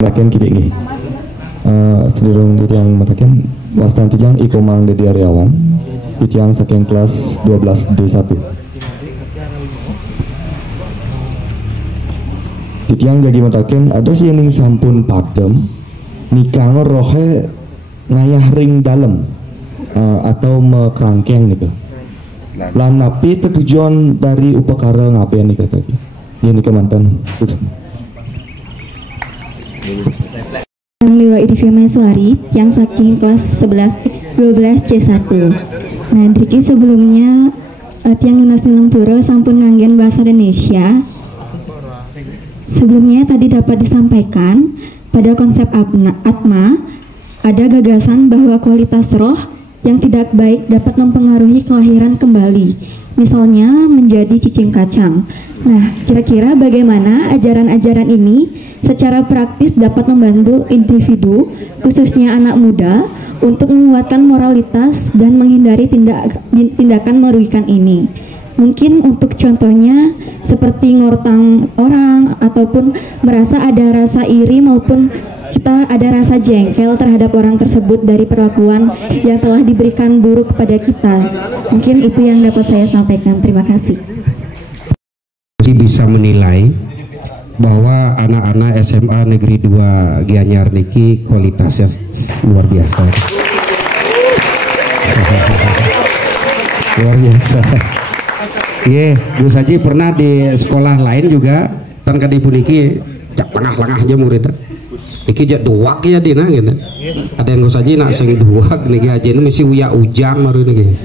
Makin kiri nggih. Sedurung titiang mataken wastan titiang ikomang Dedi Aryawan, titiang saking kelas 12 D1. Titiang jadi mataken ada sih yang sampun padem nikah rohe ngayah ring dalam atau mekerangkeng gitu. Lan napi tujuan dari upakara ngapain nih tadi? Ya nikah mantan. Liwa Idivya Meswari yang saking kelas 12 C1. Nah, Driki sebelumnya tiang lunas Lempuro sampun nganggen bahasa Indonesia. Sebelumnya tadi dapat disampaikan pada konsep atma ada gagasan bahwa kualitas roh yang tidak baik dapat mempengaruhi kelahiran kembali, misalnya menjadi cicing kacang. Nah, kira-kira bagaimana ajaran-ajaran ini secara praktis dapat membantu individu, khususnya anak muda, untuk menguatkan moralitas dan menghindari tindakan merugikan ini? Mungkin untuk contohnya seperti ngortang orang ataupun merasa ada rasa iri maupun kita ada rasa jengkel terhadap orang tersebut dari perlakuan yang telah diberikan buruk kepada kita. Mungkin itu yang dapat saya sampaikan. Terima kasih. Bisa menilai bahwa anak-anak SMA Negeri 2 Gianyar niki kualitasnya luar biasa. Luar biasa. Ye, Gus Haji pernah di sekolah lain juga kan kadi puniki cak langah-langah aja muridnya. Iki jak duak ya dina gitu. Ada yang Gus Haji nak sing duak niki aja ini mesti uya ujang baru niki.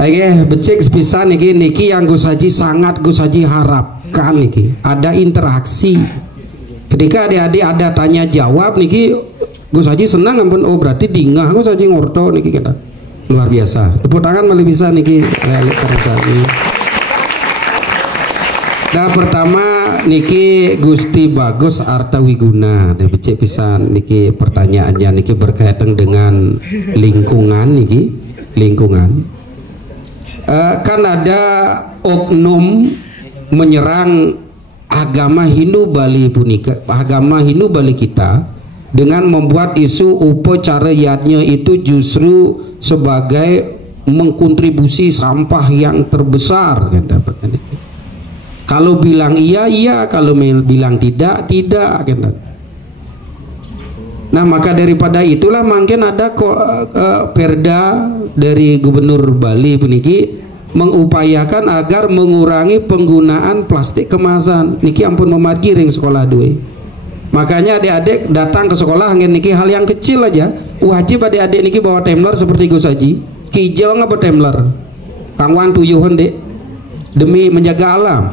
Oke, becik sepisan niki yang Gus Haji sangat Gus Haji harapkan niki ada interaksi. Ketika adik-adik ada tanya jawab niki Gus Haji senang ampun, oh berarti dingah Gus Haji ngorto niki kita. Luar biasa. Tepuk tangan malah bisa niki Nah, pertama niki Gusti Bagus Artawiguna, becik pisan niki pertanyaannya niki berkaitan dengan lingkungan niki, lingkungan. Kan ada oknum menyerang agama Hindu Bali punika, agama Hindu Bali kita dengan membuat isu upacara yadnya itu justru sebagai mengkontribusi sampah yang terbesar kan dapatnya. Kalau bilang iya iya, kalau bilang tidak tidak kan. Nah, maka daripada itulah mungkin ada perda dari Gubernur Bali puniki mengupayakan agar mengurangi penggunaan plastik kemasan. Niki ampun memargi ring sekolah dua. Makanya adik-adik datang ke sekolah ngin niki hal yang kecil aja wajib adik-adik niki bawa tumbler seperti Gus Haji. Kijau ngapa tumbler? Kangwan tuyuhan dek demi menjaga alam.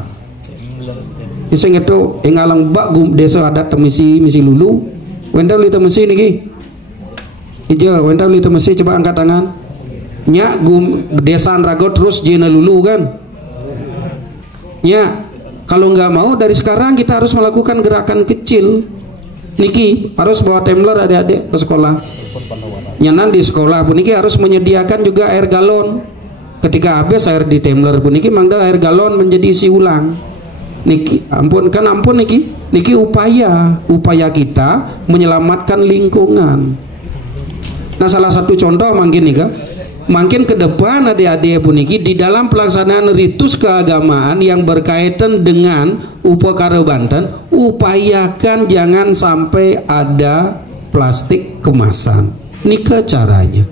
Iseng itu engalang bak desa adat temisi misi lulu. Wendal li temisi niki. Ijo wendal li temisi coba angkat tangan. Nya desaan rago terus jena lulu kan. Nya kalau nggak mau dari sekarang kita harus melakukan gerakan kecil. Niki harus bawa tumbler adik-adik ke sekolah. Nyanan di sekolah pun niki harus menyediakan juga air galon. Ketika habis air di tumbler pun niki mangda air galon menjadi isi ulang. Niki ampun kan ampun niki upaya kita menyelamatkan lingkungan. Nah, salah satu contoh mungkin nih kan makin ke depan adik-adik puniki di dalam pelaksanaan ritus keagamaan yang berkaitan dengan upakara Banten, upayakan jangan sampai ada plastik kemasan. Nika caranya.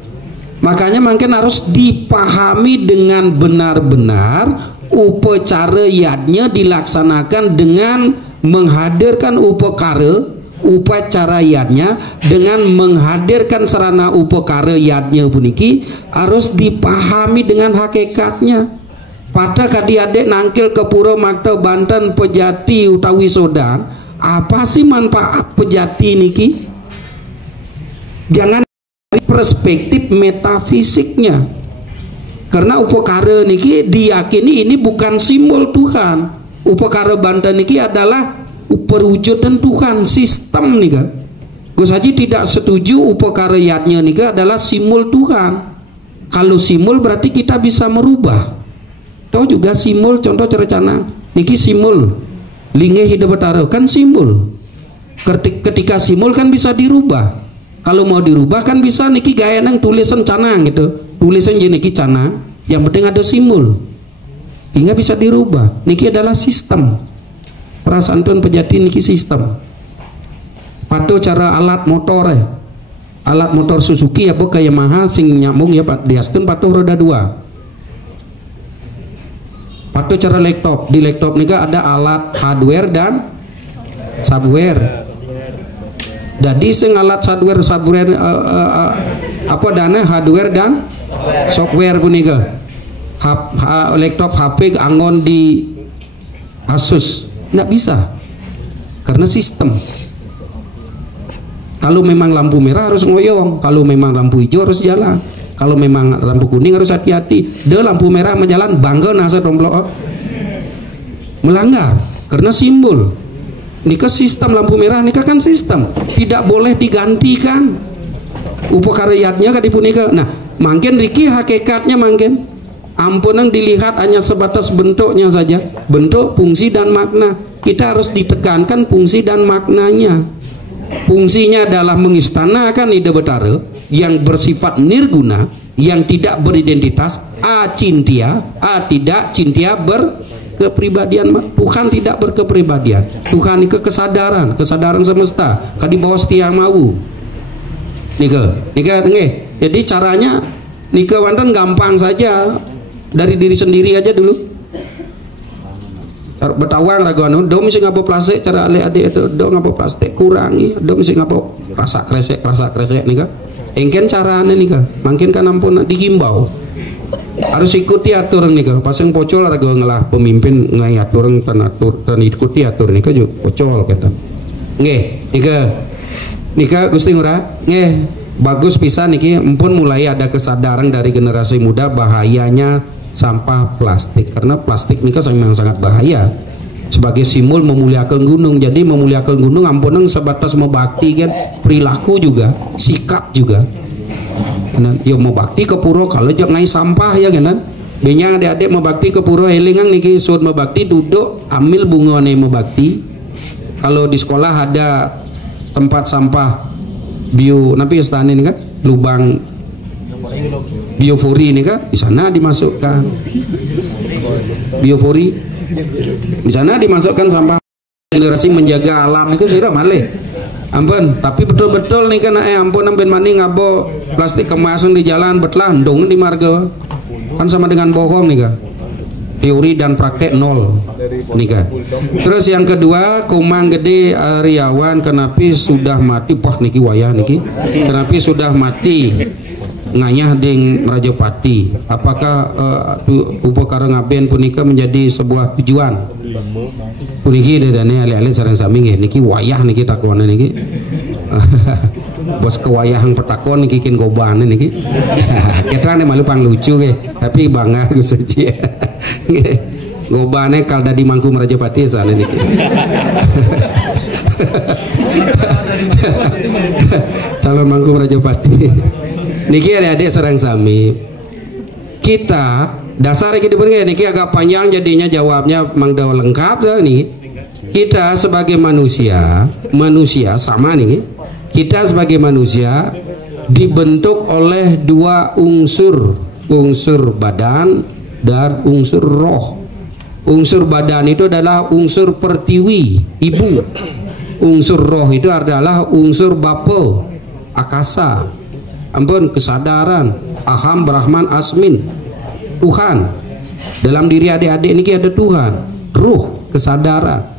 Makanya mungkin harus dipahami dengan benar-benar upacara yadnya dilaksanakan dengan menghadirkan upacara yadnya dengan menghadirkan sarana upakara yadnya puniki harus dipahami dengan hakikatnya. Pada adik-adik nangkil ke Pura Makta Banten Pejati utawi Sodan, apa sih manfaat pejati niki? Jangan dari perspektif metafisiknya. Karena upakara niki diyakini ini bukan simbol Tuhan. Upakara Banten niki adalah perwujudan Tuhan, sistem nih kan. Gus Haji tidak setuju upakara yadnya nih adalah simbol Tuhan. Kalau simbol berarti kita bisa merubah. Tahu juga simbol contoh cerecana niki simbol linge hidup betara kan simbol. Ketika simul kan bisa dirubah. Kalau mau dirubah kan bisa niki gaya nang tulisan canang gitu, tulisan jadi niki canang, yang penting ada simul, hingga bisa dirubah. Niki adalah sistem. Perasaan Tuhan Pejati niki sistem. Patu cara alat motor alat motor Suzuki apa kayak Yamaha sing nyambung ya Pak diaskeun patuh roda 2. Patu cara laptop, di laptop nika ada alat hardware dan software. Jadi sing alat software apa dana hardware dan software punika. Laptop HP angon di Asus nggak bisa karena sistem. Kalau memang lampu merah harus ngoyong, kalau memang lampu hijau harus jalan, kalau memang lampu kuning harus hati-hati. De lampu merah menjalan bangga nasa domplok melanggar karena simbol. Nika sistem lampu merah nika kan sistem tidak boleh digantikan upakaryatnya kan dipunika. Nah mungkin Riki hakikatnya mungkin ampunan dilihat hanya sebatas bentuknya saja, bentuk, fungsi dan makna. Kita harus ditekankan fungsi dan maknanya. Fungsinya adalah mengistanakan ide betara yang bersifat nirguna, yang tidak beridentitas, acintia, tidak cintia berkepribadian. Tuhan tidak berkepribadian. Tuhan itu kesadaran semesta. Kadi bawah setia mau. Nika nggih. Jadi caranya nika wonten gampang saja, dari diri sendiri aja dulu. Betawang ragu anu, do mesti ngapa plastik cara adik-adik itu, do ngapa plastik kurangi, do mesti ngapa rasa kresek nika. Engken carane nika, makin kan ampun dihimbau. Harus ikuti aturan nika. Pasang pocol ragu ngelah pemimpin ngai aturan tan ikuti aturan nika juga pocol kata. Nggih, nika Gusti Ngurah, nggih bagus pisan niki empun mulai ada kesadaran dari generasi muda bahayanya sampah plastik, karena plastik ini kan sangat bahaya sebagai simbol memuliakan gunung. Jadi memuliakan gunung ampunang sebatas mau bakti kan, perilaku juga, sikap juga. Yo mau bakti ke puro kalau jangan ngai sampah ya kan. Benyang adik-adik mau bakti ke puro elingang niki sud mau bakti duduk ambil bunga nih mau bakti. Kalau di sekolah ada tempat sampah bio napi istana ini kan lubang biofori ini kan di sana dimasukkan biofori, di sana dimasukkan sampah. Generasi menjaga alam itu sudah malih ampun, tapi betul-betul nih kan ampun ampun mani ngabo plastik kemasan di jalan betlandung di marga kan sama dengan bohong nih kan, teori dan praktek nol nih kan. Terus yang kedua kumang gede Riawan kenapi sudah mati poh niki wayah niki kenapi sudah mati nganyah ding Rajapati. Apakah upakara ngaben punika menjadi sebuah tujuan puniki dadane ali-ali sareng sami nggih niki wayah niki takone niki bos kewayahan petakon niki kin gobane niki kita nih malu pang lucu nggih tapi bangga Gus Haji nggih gobane kal dadi mangkum Rajapati sana niki calon mangkum Rajapati niki adik-adik sareng sami kita dasar kita niki agak panjang jadinya jawabnya mangda lengkap dah nih. Kita sebagai manusia sama nih, kita sebagai manusia dibentuk oleh dua unsur badan dan unsur roh. Unsur badan itu adalah unsur pertiwi ibu, unsur roh itu adalah unsur bapa akasa, ampun kesadaran, aham brahman asmin, Tuhan. Dalam diri adik-adik ini ada Tuhan, ruh, kesadaran.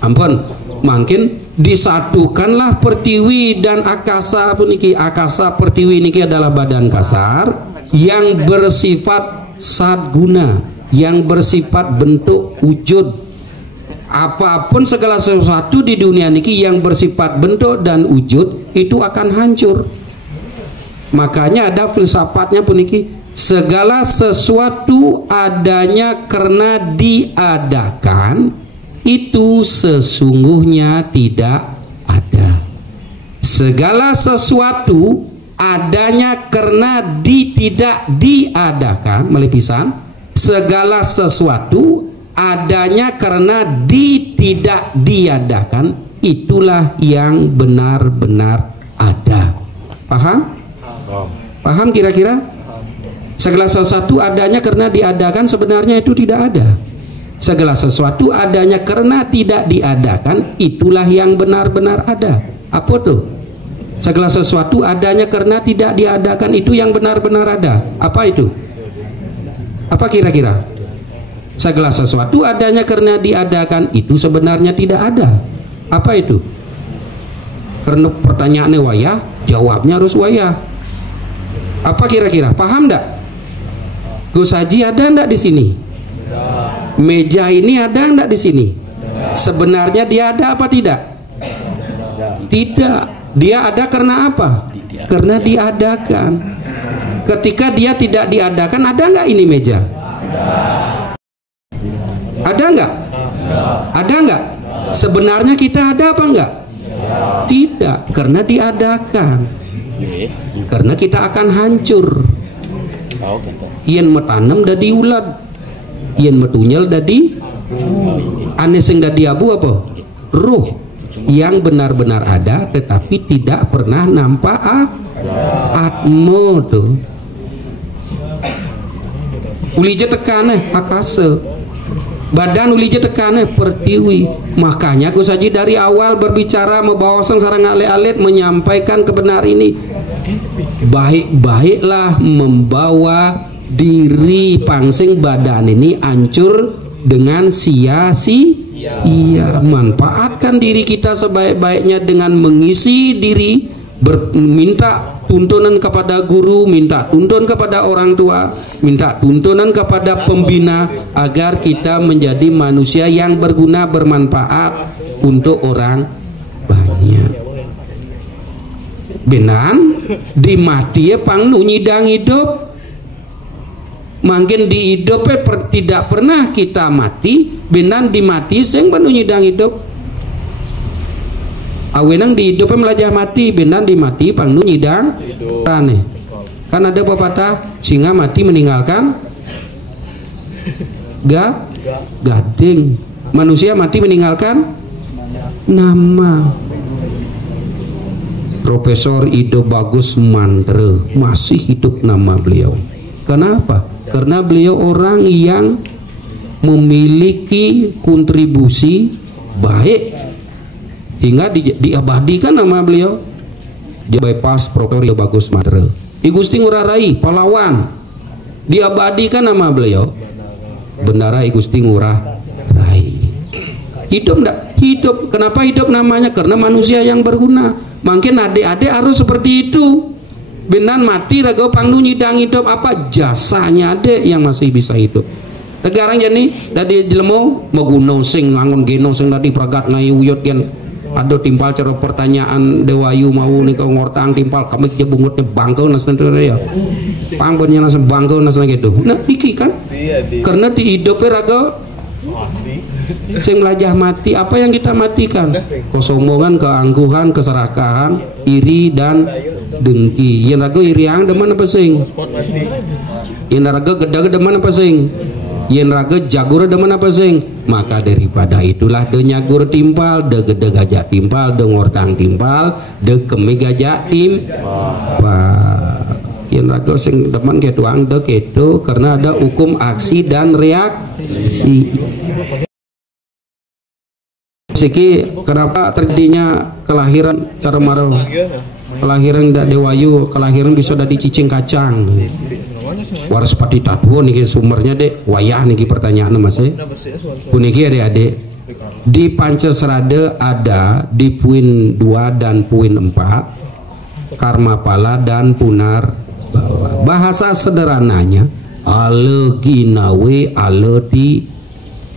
Ampun, makin disatukanlah pertiwi dan akasa puniki. Akasa pertiwi niki adalah badan kasar yang bersifat sadguna, yang bersifat bentuk wujud. Apapun segala sesuatu di dunia niki yang bersifat bentuk dan wujud itu akan hancur. Makanya ada filsafatnya puniki, segala sesuatu adanya karena diadakan, itu sesungguhnya tidak ada. Segala sesuatu adanya karena tidak diadakan, melepisan. Segala sesuatu adanya karena tidak diadakan, itulah yang benar-benar ada. Paham? Paham kira-kira? Segala sesuatu adanya karena diadakan, sebenarnya itu tidak ada. Segala sesuatu adanya karena tidak diadakan, itulah yang benar-benar ada. Apa tuh? Segala sesuatu adanya karena tidak diadakan, itu yang benar-benar ada. Apa itu? Apa kira-kira? Segala sesuatu adanya karena diadakan, itu sebenarnya tidak ada. Apa itu? Karena pertanyaannya wayah, jawabnya harus wayah. Apa kira-kira? Paham enggak? Gus Haji ada enggak di sini? Meja ini ada enggak di sini? Sebenarnya dia ada apa tidak? Tidak. Dia ada karena apa? Karena diadakan. Ketika dia tidak diadakan, ada enggak ini meja? Ada enggak? Ada enggak? Sebenarnya kita ada apa enggak? Tidak, karena diadakan. Karena kita akan hancur. Yen metanam dah diulad, yen metunyel dah di ane sing dah diabu apa? Ruh yang benar-benar ada tetapi tidak pernah nampak atmo tuh. Ulija tekane akase, badan ulija tekane pertiwi. Makanya Gus Haji dari awal berbicara membawasan sarang alit-alit menyampaikan kebenaran ini. Baik-baiklah membawa diri pangsing badan ini hancur dengan sia-sia. Manfaatkan diri kita sebaik-baiknya dengan mengisi diri, minta tuntunan kepada guru, minta tuntunan kepada orang tua, minta tuntunan kepada pembina agar kita menjadi manusia yang berguna, bermanfaat untuk orang banyak. Benan dimati pang nu nyidang hidup, makin di hidup tidak pernah kita mati. Benan dimati sing banu nyidang hidup. Awenang di hidup melajah mati, benan dimati pang nu nyidang tane. Kan ada pepatah singa mati meninggalkan gading, manusia mati meninggalkan nama. Profesor Ido Bagus Mantre masih hidup nama beliau. Kenapa? Karena beliau orang yang memiliki kontribusi baik hingga diabadikan nama beliau. Dia bypass Profesor Ido Bagus Mantre. I Gusti Ngurah Rai pahlawan, diabadikan nama beliau. Bendara I Gusti Ngurah Rai. Hidup enggak? Hidup. Kenapa hidup namanya? Karena manusia yang berguna. Makin adik-adik harus seperti itu. Benan mati raga pangnu nyidang hidup, apa jasanya adik yang masih bisa hidup. Sekarang jadi dari jelemo mau gunung sing angon geno sing tadi pragat ngayu uyut kan ada timpal cara pertanyaan dewayu mau nih kau ngortang timpal kamik je bungutnya bangkau nasna ya pangbernya nasna bangkau nasna gitu. Nah iki kan karena di hidupnya raga sing melajah mati. Apa yang kita matikan? Kesombongan, keangkuhan, keserakahan, iri dan dengki. Yen raga iri ang demen apa sing? Yen raga geda demen apa sing? Yen raga jagur demen apa sing? Maka daripada itulah de nyagur timpal, de gede gajah timpal, de ngortang timpal, de kemi gajah timpal. Yen raga sing demen ke tuang de keto karena ada hukum aksi dan reaksi. Siki kenapa terjadinya kelahiran cara marau, kelahiran dewayu, kelahiran bisa dari cicing kacang. Waras pati tatuo niki sumbernya dek wayah niki pertanyaan mas puniki adik-adik di Pancasrada ada di poin 2 dan poin 4 karma pala dan punar bawa. Bahasa sederhananya ale ginawe ale di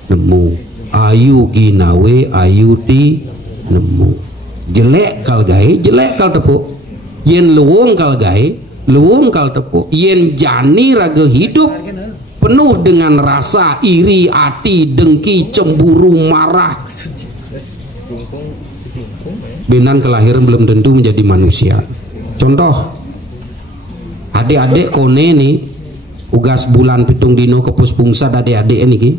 nemu, ayu ginawe ayu di nemu. Jelek kal gae jelek kal tepuk, yen luwung kal gae luwung kal tepuk, yen jani raga hidup penuh dengan rasa iri hati dengki cemburu marah, benan kelahiran belum tentu menjadi manusia. Contoh adik-adik kone nih ugas bulan pitung dino kepus pungsat adik-adik ini ki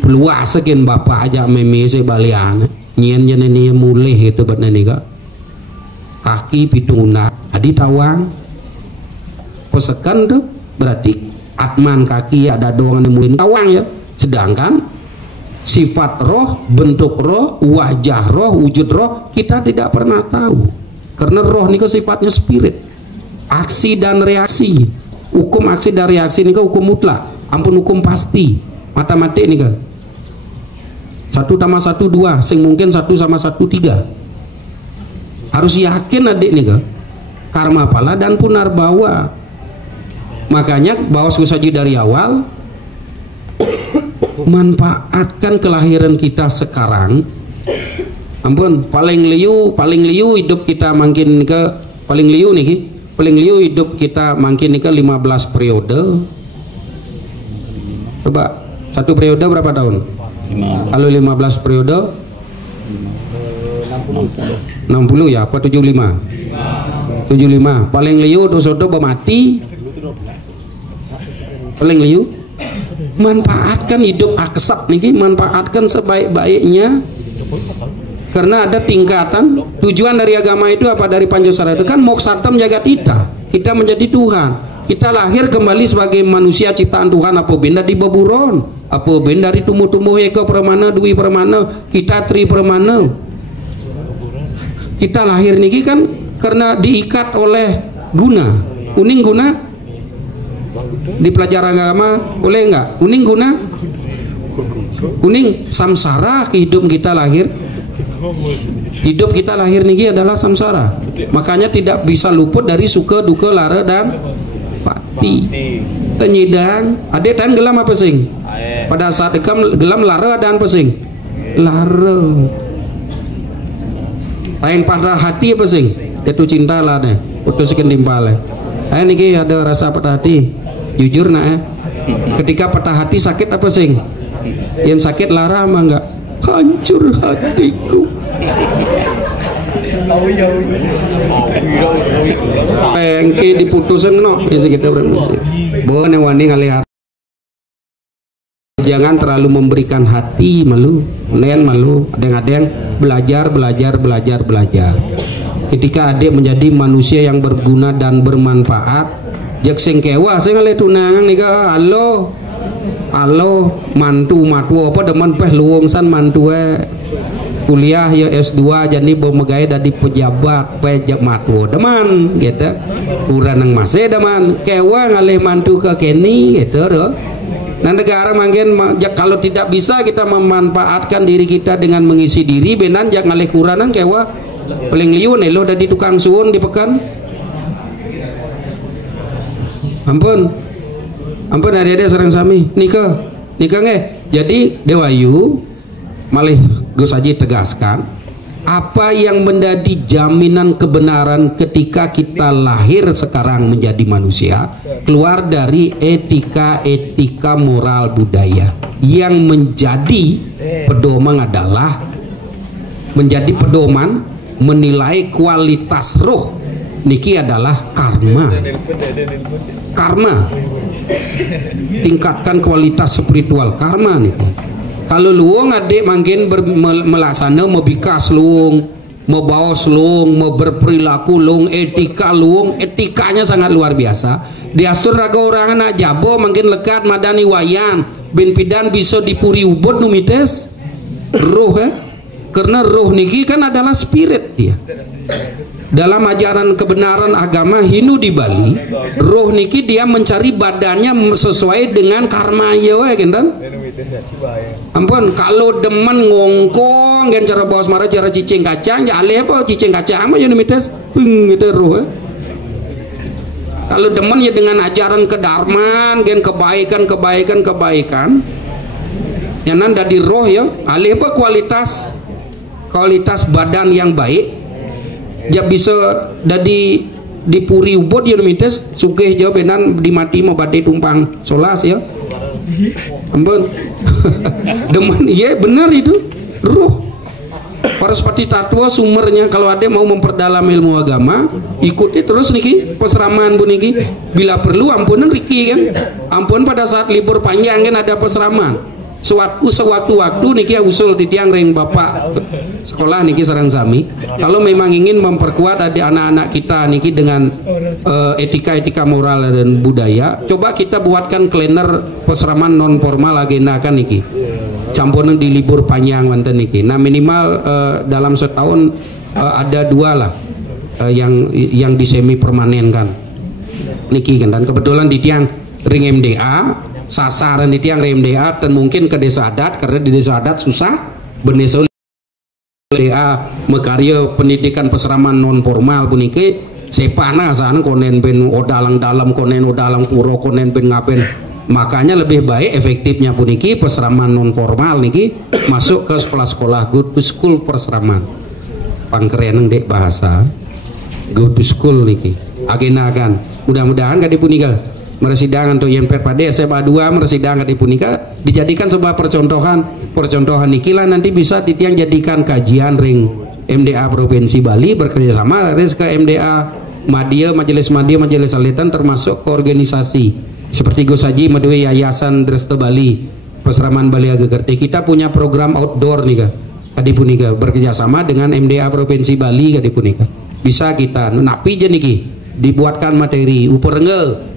peluas sekian bapak aja meme sebalian nyen jeneni mulih itu batna nika kaki pitunguna adi tawang pesekan tuh berarti atman kaki ada doang nemuin tawang ya, sedangkan sifat roh, bentuk roh, wajah roh, wujud roh kita tidak pernah tahu karena roh nika sifatnya spirit, aksi dan reaksi. Hukum aksi dan reaksi nika hukum mutlak, ampun hukum pasti matematik nika 1 tambah 1 2, sing mungkin 1 sama 1 3. Harus yakin adik nika karma pala dan punarbawa. Makanya bawasku saja dari awal manfaatkan kelahiran kita sekarang. Ampun, paling liu hidup kita makin ke paling liu hidup kita makin ke 15 periode. Coba satu periode berapa tahun? Kalau 15 periode 60 ya apa 75 paling liu dosa-dosa bermati paling liu. Manfaatkan hidup aksap niki, manfaatkan sebaik-baiknya karena ada tingkatan. Tujuan dari agama itu apa? Dari Pancasila itu kan moksatam jagat kita menjadi Tuhan, kita lahir kembali sebagai manusia ciptaan Tuhan. Apa benda di beburon, apa benda dari tumbuh-tumbuh eko permana dwi permana kita tri permana. Kita lahir niki kan karena diikat oleh guna, uning guna. Di pelajaran agama boleh enggak uning guna, uning samsara. Hidup kita lahir niki adalah samsara, makanya tidak bisa luput dari suka duka lara dan pati. Tenyidang adek tan gelam apa sing pada saat gelam lara dan pesing lara lain pada hati apa sing itu cinta lah deh putus timpal niki ada rasa patah hati. Jujur ketika patah hati sakit apa sing? Yang sakit lara mah enggak? Hancur hatiku. Engke diputusin no, bisa kita bermusik. Boleh wani ngalihat. Jangan terlalu memberikan hati malu, malu. Adeng-adeng belajar. Ketika adik menjadi manusia yang berguna dan bermanfaat, jak sengkewa saya ngale tunangan nika halo mantu apa demen peh luwungsan mantu kuliah ya S2 jadi bomegai dari pejabat pejak matu deman gitu kurang nang masih deman kewa ngale mantu ke keni gitu doh. Nah negara mungkin kalau tidak bisa kita memanfaatkan diri kita dengan mengisi diri benan jak ngale kuranan kewa paling liun lo dari tukang suun di pekan. Ampun adik-adik sareng sami nikah nge. Jadi Dewayu malih Gus Haji tegaskan apa yang menjadi jaminan kebenaran ketika kita lahir sekarang menjadi manusia, keluar dari etika moral budaya yang menjadi pedoman adalah menjadi pedoman menilai kualitas roh niki adalah karma. Tingkatkan kualitas spiritual karma niki. Kalau luang adik mungkin melaksana mau bikas luang, mau bawas luang, mau berperilaku luang, etikanya sangat luar biasa. Diastur raga orang anak jabo mungkin lekat madani wayan bin pidan bisa dipuri ubud numites roh karena roh niki kan adalah spirit dia. Dalam ajaran kebenaran agama Hindu di Bali, roh niki dia mencari badannya sesuai dengan karma ya kan? Ampun, kalau demen ngongkong gen cara bawa semara cara cicing kacang ya ale apa cicing kacang mah ya numites gitu roh. Kalau demen ya dengan ajaran kedarman gen kebaikan ya nanda di roh ya ale apa kualitas badan yang baik ya bisa dari dipuri ubod ya mites sugih jauh benan dimati mau badai tumpang solas ya ampun demen iya benar itu roh Paraspati Tatua sumbernya. Kalau ada mau memperdalam ilmu agama ikuti terus niki peseraman bu niki bila perlu ampun riki kan ampun pada saat libur panjang kan ada peseraman sewaktu-waktu niki usul titiang ring bapak sekolah niki sareng sami, kalau memang ingin memperkuat anak-anak kita niki dengan etika-etika moral dan budaya, coba kita buatkan kalender peseraman non formal agenda kan niki campuran di libur panjang manten niki. Nah minimal dalam setahun ada 2 lah yang di semi permanen kan niki kan, dan kebetulan di tiang ring MDA sasaran di tiang ring MDA dan mungkin ke desa adat, karena di desa adat susah bendesa MDA mekarya pendidikan peseraman non formal puniki sepana sana konen ben odalang dalam konen odalang puro konen ben ngaben, makanya lebih baik efektifnya puniki peseraman non formal niki masuk ke sekolah-sekolah good to school perseraman pangkeren dek bahasa good to school niki agenda kan mudah-mudahan gak dipunika meresidangan untuk yang pada SMA 2 meresidangan di punika dijadikan sebuah percontohan nikilah nanti bisa titiang jadikan kajian ring MDA Provinsi Bali bekerjasama res ke MDA Madia Majelis Alitan termasuk ke organisasi seperti Gus Haji Madui Yayasan Dresta Bali Peseraman Bali Agagerti. Kita punya program outdoor nih kak di punika bekerjasama dengan MDA Provinsi Bali kak di punika bisa kita napi jeniki dibuatkan materi uperengge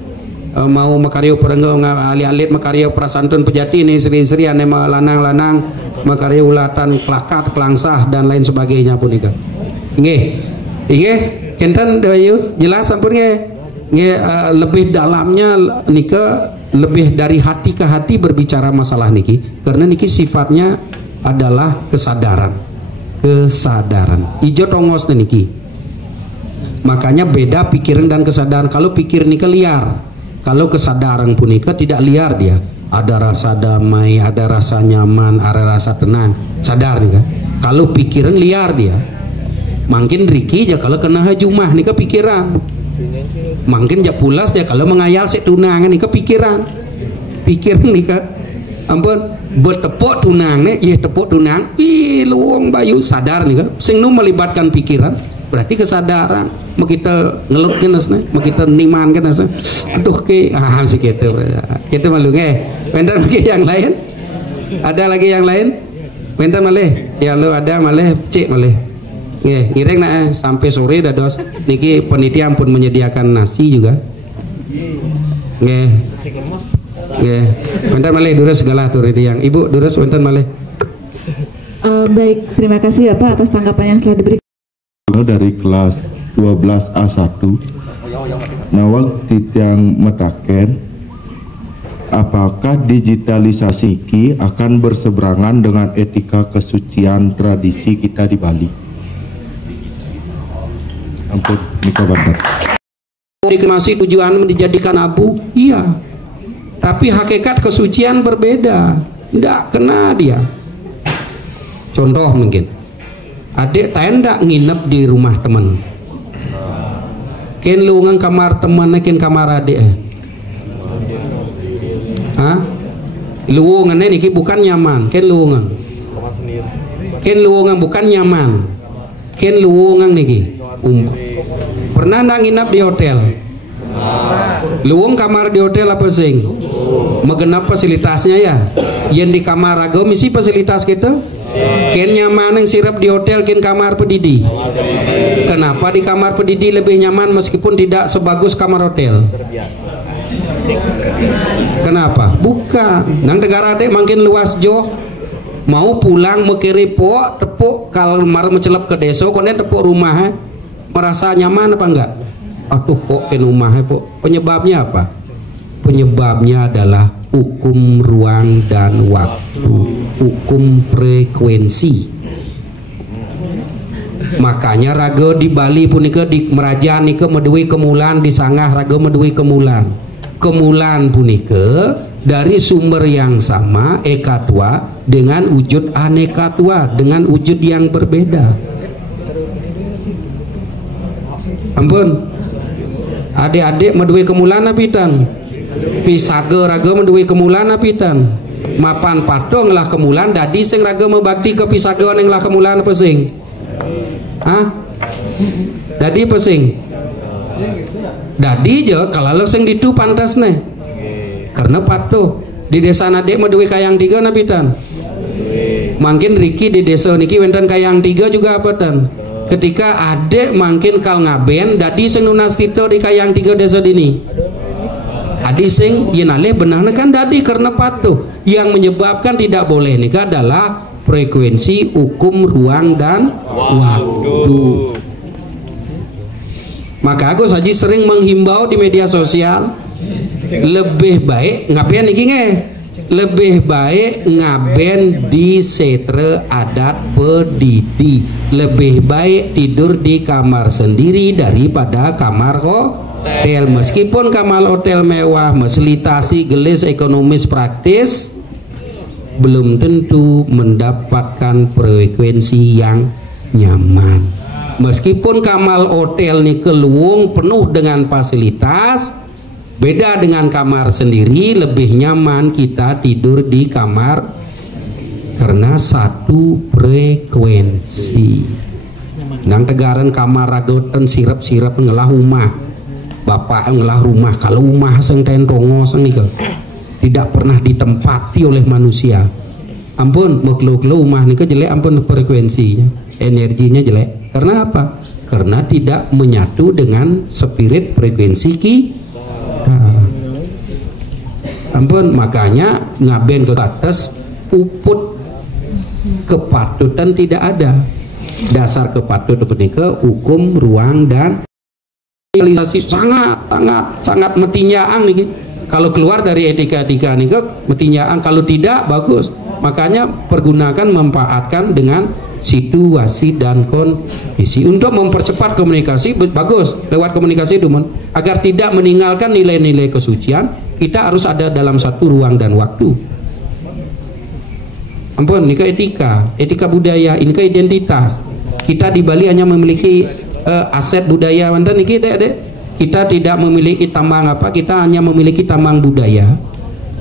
mau makaryo perenggo alit makaryo prasantun pejati nih seri-seri ane lanang-lanang makaryo ulatan kelakat kelangsah dan lain sebagainya pun ika nggih kenten dayu jelas sampun nggih lebih dalamnya nika lebih dari hati ke hati berbicara masalah niki karena niki sifatnya adalah kesadaran ijo tongos niki, makanya beda pikiran dan kesadaran. Kalau pikir nika liar, kalau kesadaran punika tidak liar, dia ada rasa damai, ada rasa nyaman, ada rasa tenang, sadar nih kan. Kalau pikiran liar dia, makin Riki ya kalau kena hajumah nih kepikiran, makin ya pulas ya kalau mengayal setunangan nih kepikiran, nih kan, ampun bertepuk tunangnya, iya tepuk tunang, luang bayu sadar nih kan, sing nu melibatkan pikiran, berarti kesadaran. Mau kita ngelut ke nasnya, mau kita niman ke nasnya, aduh ke, sih kita malu nge, pendan lagi yang lain, ada lagi yang lain, pendan malih, ya lo ada malih, cik malih, nge, ngireng nak sampai sore dah dos, niki penitia pun menyediakan nasi juga, nge, pendan malih durus segala tuh yang ibu durus pendan malih. Baik, terima kasih Bapak atas tanggapan yang telah diberikan. Dari kelas 12A1 nawag titiang metaken apakah digitalisasi ini akan berseberangan dengan etika kesucian tradisi kita di Bali? Ampun, Mika Bandar. Masih tujuan dijadikan abu, iya, tapi hakikat kesucian berbeda, tidak kena dia. Contoh mungkin adik tenda nginep di rumah teman, ken luungan kamar teman, ken kamar adik, luungan ini bukan nyaman, ken luungan bukan nyaman, ken luungan niki. Pernah ndak nginap di hotel? Luung kamar di hotel apa sing? Megenap fasilitasnya ya. Yang di kamar raga misi fasilitas kita. Ken nyaman yang sirap di hotel ken kamar pedidi. Kenapa di kamar pedidi lebih nyaman meskipun tidak sebagus kamar hotel? Kenapa? Bukan. Nang negara dek makin luas jo. Mau pulang mekiri po tepuk kalmar mencelap ke desa konen tepuk rumah merasa nyaman apa enggak? Aduh kok ke rumah po. Penyebabnya apa? Penyebabnya adalah hukum ruang dan waktu, hukum frekuensi. Makanya raga di Bali punika di Meraja nika medui kemulan di Sangah raga medui kemulan. Kemulan punika dari sumber yang sama eka tua dengan wujud aneka tua dengan wujud yang berbeda. Ampun. Adik-adik medui kemulan apitan. Pisaga raga medui kemulan apitan. Mapan patong lah kemulan dadi sing raga membakti ke pisaga ning lah kemulan apa sing? Dadi apa sing? Dadi je kalau sing ditu pantas nih. Karena patuh Di desa nadek mau duwe kayang 3 napitan. Mungkin Riki di desa niki wenten kayang 3 juga apa tan. Ketika adek mungkin kal ngaben dadi sing nunas tito di kayang 3 desa dini. Adi sing yenale benahna kan dadi karena patuh. Yang menyebabkan tidak boleh nikah adalah frekuensi, hukum, ruang dan waktu. Maka aku saja sering menghimbau di media sosial, lebih baik ngaben niki nge, lebih baik ngaben di setre adat pedidi, lebih baik tidur di kamar sendiri daripada kamar hotel. Meskipun kamar hotel mewah, fasilitasi gelis, ekonomis, praktis, belum tentu mendapatkan frekuensi yang nyaman. Meskipun kamar hotel nih keluung penuh dengan fasilitas, beda dengan kamar sendiri, lebih nyaman kita tidur di kamar karena satu frekuensi. Nang tegaran kamar ragoten sirap-sirap ngelah rumah, bapak ngelah rumah, kalau rumah seng tentongo seng nih tidak pernah ditempati oleh manusia. Ampun, meklu-klu rumah nih jelek, ampun frekuensinya, energinya jelek. Karena apa? Karena tidak menyatu dengan spirit frekuensi ampun, makanya ngaben ke atas puput kepatutan tidak ada. Dasar kepatutan menika hukum, ruang dan realisasi sangat metinyaang nih. Kalau keluar dari etika-etika nih metinyaang, kalau tidak bagus. Makanya pergunakan, memanfaatkan dengan situasi dan kondisi untuk mempercepat komunikasi. Bagus lewat komunikasi dumun, agar tidak meninggalkan nilai-nilai kesucian. Kita harus ada dalam satu ruang dan waktu. Ampun, ini ke etika budaya, ini ke identitas. Kita di Bali hanya memiliki aset budaya, mantan niki dek. Kita tidak memiliki tambang apa, kita hanya memiliki tambang budaya.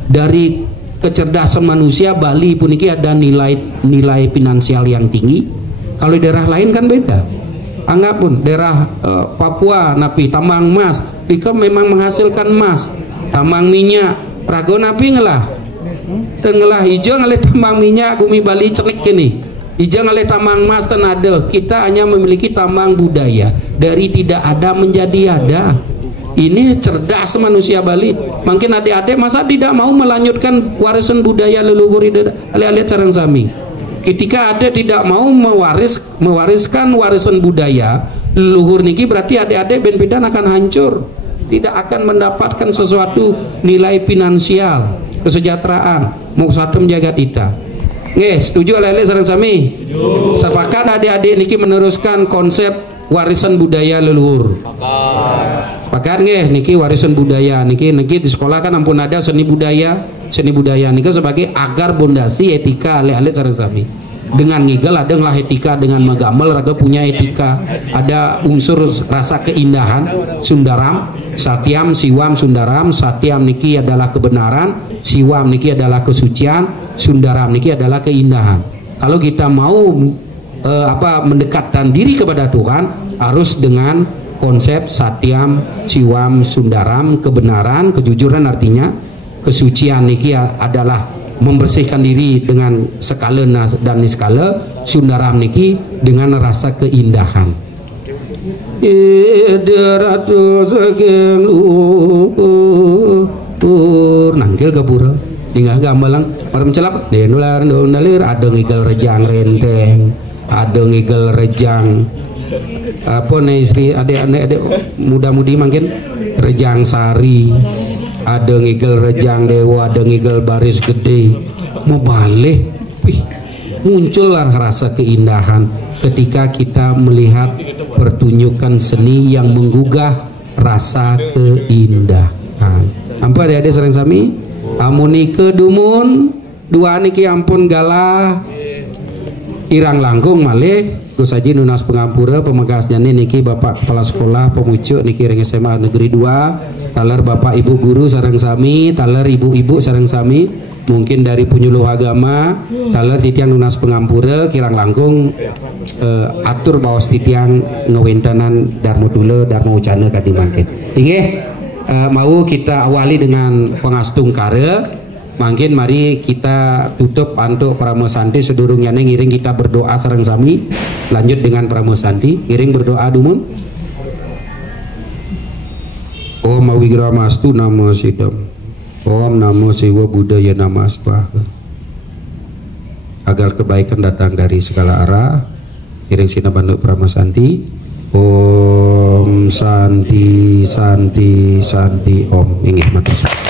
Dari kecerdasan manusia, Bali pun ini ada nilai finansial yang tinggi. Kalau di daerah lain kan beda. Anggap pun daerah Papua napi tambang emas, dika memang menghasilkan emas, tambang minyak, rago napi ngelah hijau ngalih tambang minyak, bumi Bali celik gini, hijau ngalih tambang emas tenada. Kita hanya memiliki tambang budaya, dari tidak ada menjadi ada. Ini cerdas manusia Bali. Mungkin adik-adik masa tidak mau melanjutkan warisan budaya leluhur alit-alit sareng sami. Ketika ada tidak mau mewariskan warisan budaya leluhur niki, berarti adik-adik ben pidan akan hancur. Tidak akan mendapatkan sesuatu nilai finansial, kesejahteraan, mau satu menjaga kita. Nggih, setuju alit-alit sareng sami? Sepakat adik-adik niki meneruskan konsep warisan budaya leluhur. Sepakat nggih niki warisan budaya niki di sekolah kan ampun ada seni budaya niki sebagai agar pondasi etika alih-alih sareng sami. Dengan ngigel ada lah etika, dengan magamel raga punya etika, ada unsur rasa keindahan. Sundaram, Satyam, Siwam, Sundaram. Satyam niki adalah kebenaran, Siwam niki adalah kesucian, Sundaram niki adalah keindahan. Kalau kita mau mendekatkan diri kepada Tuhan, harus dengan konsep Satyam, Siwam, Sundaram, kebenaran, kejujuran, artinya kesucian niki adalah membersihkan diri dengan skala dan niskala. Sundaram niki dengan rasa keindahan. Nangkil kapura tinggal gambalang orang celap denular donalir, ada ngigel rejang renteng, ada ngigel rejang apa nih istri adik muda-mudi mungkin rejang sari, ada ngigel rejang dewa, ada ngigel baris gede. Mau balik muncullah rasa keindahan ketika kita melihat pertunjukan seni yang menggugah rasa keindahan. Ampun adik-adik sareng sami, amuni kedumun dua niki ampun galah irang langkung malih Gus Haji Nunas Pengampura pemegasnya niki Bapak Kepala Sekolah Pemucuk niki ring SMA Negeri 2, taler Bapak Ibu guru sareng sami, taler ibu-ibu sareng sami, mungkin dari penyuluh agama, taler titiang Nunas Pengampura kirang langkung atur bawas titiang ngewentanan Darmo Tule Darmo Ucana kadimakin. Inggih mau kita awali dengan pengastung kare Mungkin mari kita tutup untuk pramusanti sedurungnya ngiring kita berdoa sareng sami. Lanjut dengan pramusanti, ngiring berdoa dumun. Om Awigramastu Namo Sidam. Om Namo Siwa Buddhaya Namaskwaha. Agar kebaikan datang dari segala arah. Ngiring sinabanduk pramusanti. Om Santi Santi Santi Om. Inggih matur.